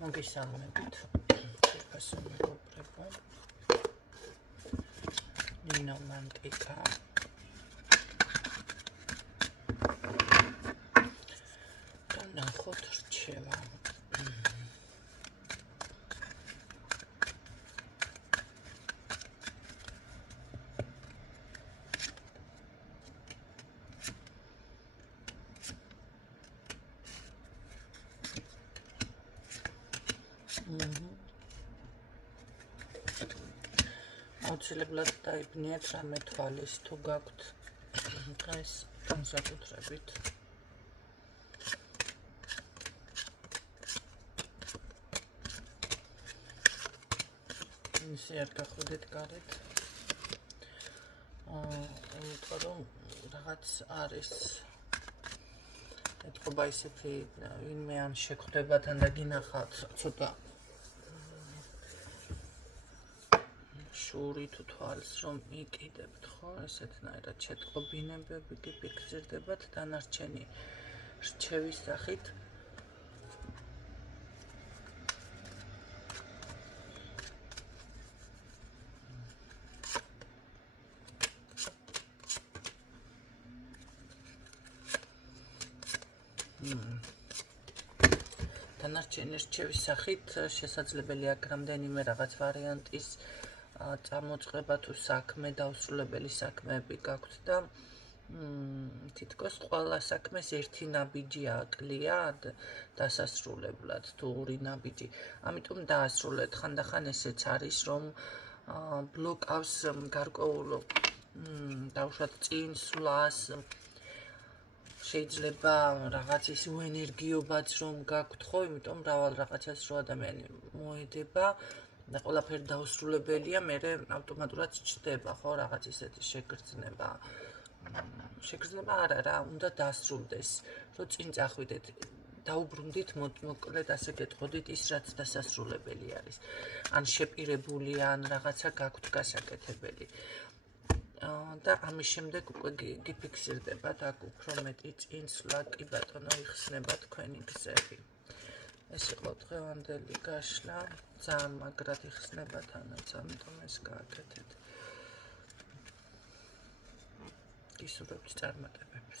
მოგესალმებით. ფასი მეგობრებო. ნინომანტიკა. და ნახოთ რჩევა. აუცილებლად დაიბნიეთ რამე თვალის თუ გაქვთ დღეს განსაკუთრებით. ისე არ გახვიდეთ გარეთ. უთხრა რომ რაღაც არის ეთყობა ისეთი ვინმე ან შეგხვდებათ ან და გინახავთ ცოტა შური თუ თვალს რომ იკიდებთ, ხო, ესეთნაირად შეტყობინებები გიფიქსირდებათ დანარჩენი რჩევის სახით. დანარჩენი რჩევის სახით შესაძლებელია რამდენიმე რაღაც ვარიანტის წამოწყება თუ საქმე, დაუსრულებელი საქმეები გაქვთ და თითქოს ყველა საქმეს ერთი ნაბიჯი აკლია დასასრულებლად თუ ორი ნაბიჯი. ამიტომ დაასრულეთ. ხანდახან ესეც არის, რომ ბლოკავს გარკვეულ დაუშვათ წინსვლას, შეიძლება რაღაც ის ენერგიობაც რომ გაქვთ, ხო, იმიტომ მრავალ რაღაცას რო ადამიანი მოედება და ყველაფერი დაუსრულებელია, მერე ავტომატურად ჩდება, ხო, რაღაც ისეთი შეგრძნება. შეგრძნება არა რა, უნდა დასრულდეს, რომ წინ წახვიდეთ. დაუბრუნდით მოკლედ ასე გეტყოდით ის, რაც დასასრულებელი არის. ან შეპირებული, ან რაღაცა გაქვთ გასაკეთებელი. და ამის შემდეგ უკვე გიფიქსირდებათ აქ უფრო მეტი წინსვლა, კი ბატონო, იხსნება თქვენი გზები. ეს იყო დღევანდელი გაშლა, ძალიან მაგრად იხსნება თანაც, ამიტომ ეს გააკეთეთ. გისურვებთ წარმატებებს.